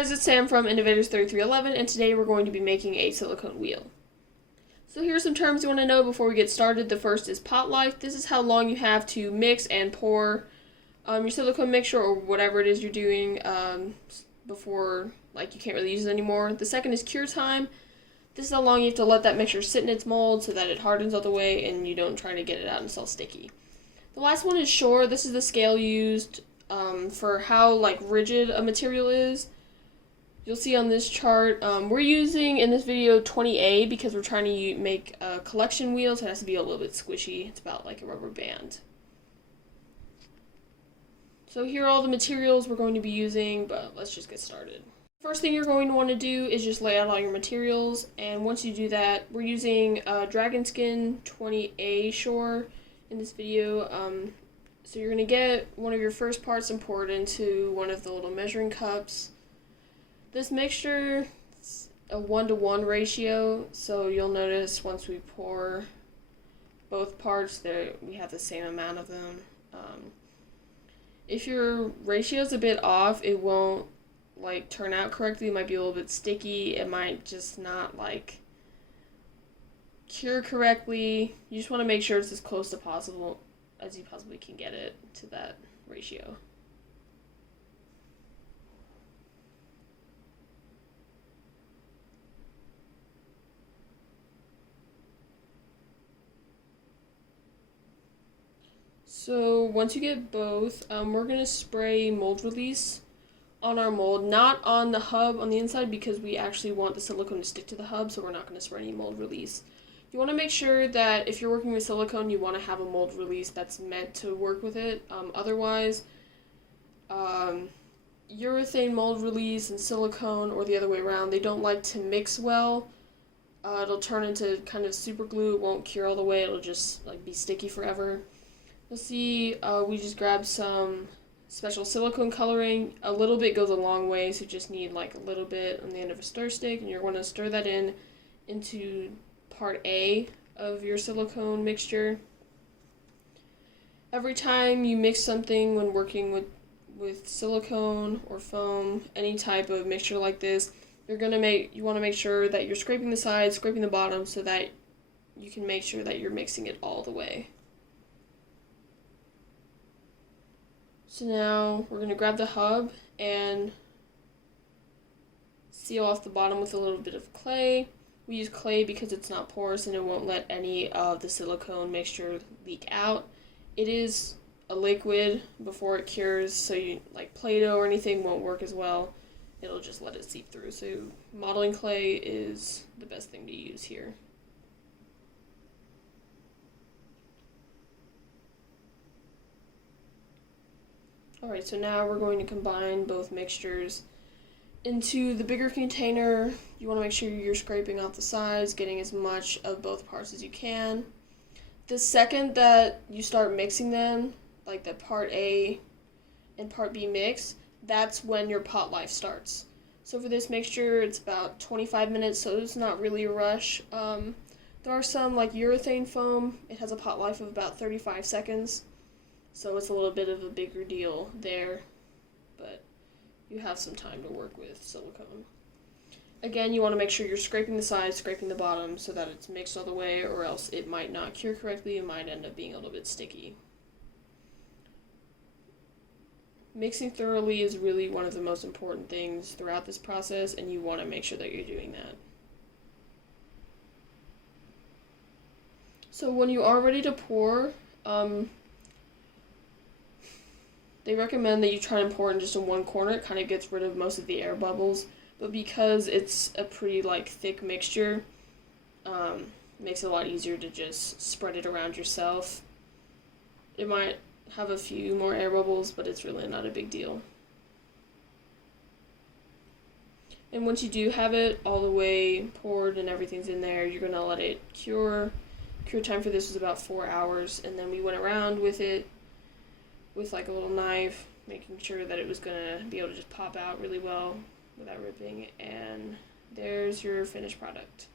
Guys, it's Sam from Inno3311, and today we're going to be making a silicone wheel. So here are some terms you want to know before we get started. The first is pot life. This is how long you have to mix and pour your silicone mixture or whatever it is you're doing before you can't really use it anymore. The second is cure time. This is how long you have to let that mixture sit in its mold so that it hardens all the way and you don't try to get it out and it's all sticky. The last one is shore. This is the scale used for how rigid a material is. You'll see on this chart, we're using in this video 20A because we're trying to make a collection wheel, so it has to be a little bit squishy. It's about like a rubber band. So here are all the materials we're going to be using, but let's just get started. First thing you're going to want to do is just lay out all your materials, and once you do that, we're using Dragon Skin 20A Shore in this video. So you're going to get one of your first parts and pour it into one of the little measuring cups. This mixture is a 1-to-1 ratio, so you'll notice once we pour both parts, we have the same amount of them. If your ratio is a bit off, it won't turn out correctly. It might be a little bit sticky. It might just not cure correctly. You just want to make sure it's as close to possible as you possibly can get it to that ratio. So once you get both, we're going to spray mold release on our mold, not on the hub on the inside because we actually want the silicone to stick to the hub, so we're not going to spray any mold release. You want to make sure that if you're working with silicone, you want to have a mold release that's meant to work with it. Otherwise, urethane mold release and silicone, or the other way around, they don't like to mix well. It'll turn into kind of super glue. It won't cure all the way. It'll just be sticky forever. You'll see we just grabbed some special silicone coloring. A little bit goes a long way, so you just need a little bit on the end of a stir stick, and you're going to stir that into part A of your silicone mixture. Every time you mix something when working with silicone or foam, any type of mixture like this, you want to make sure that you're scraping the sides, scraping the bottom, so that you can make sure that you're mixing it all the way. So now we're going to grab the hub and seal off the bottom with a little bit of clay. We use clay because it's not porous and it won't let any of the silicone mixture leak out. It is a liquid before it cures, so Play-Doh or anything won't work as well. It'll just let it seep through. So modeling clay is the best thing to use here. Alright, so now we're going to combine both mixtures into the bigger container. You want to make sure you're scraping off the sides, getting as much of both parts as you can. The second that you start mixing them, like the part A and part B mix, that's when your pot life starts. So for this mixture, it's about 25 minutes, so it's not really a rush. There are some urethane foam. It has a pot life of about 35 seconds. So it's a little bit of a bigger deal there, but you have some time to work with silicone. Again, you want to make sure you're scraping the sides, scraping the bottom so that it's mixed all the way, or else it might not cure correctly. It might end up being a little bit sticky. Mixing thoroughly is really one of the most important things throughout this process, and you want to make sure that you're doing that. So when you are ready to pour, they recommend that you try and pour it just in one corner. It kind of gets rid of most of the air bubbles, but because it's a pretty thick mixture, makes it a lot easier to just spread it around yourself. It might have a few more air bubbles, but it's really not a big deal. And once you do have it all the way poured and everything's in there, you're going to let it cure. Cure time for this was about 4 hours, and then we went around with it with a little knife, making sure that it was going to be able to just pop out really well without ripping, and there's your finished product.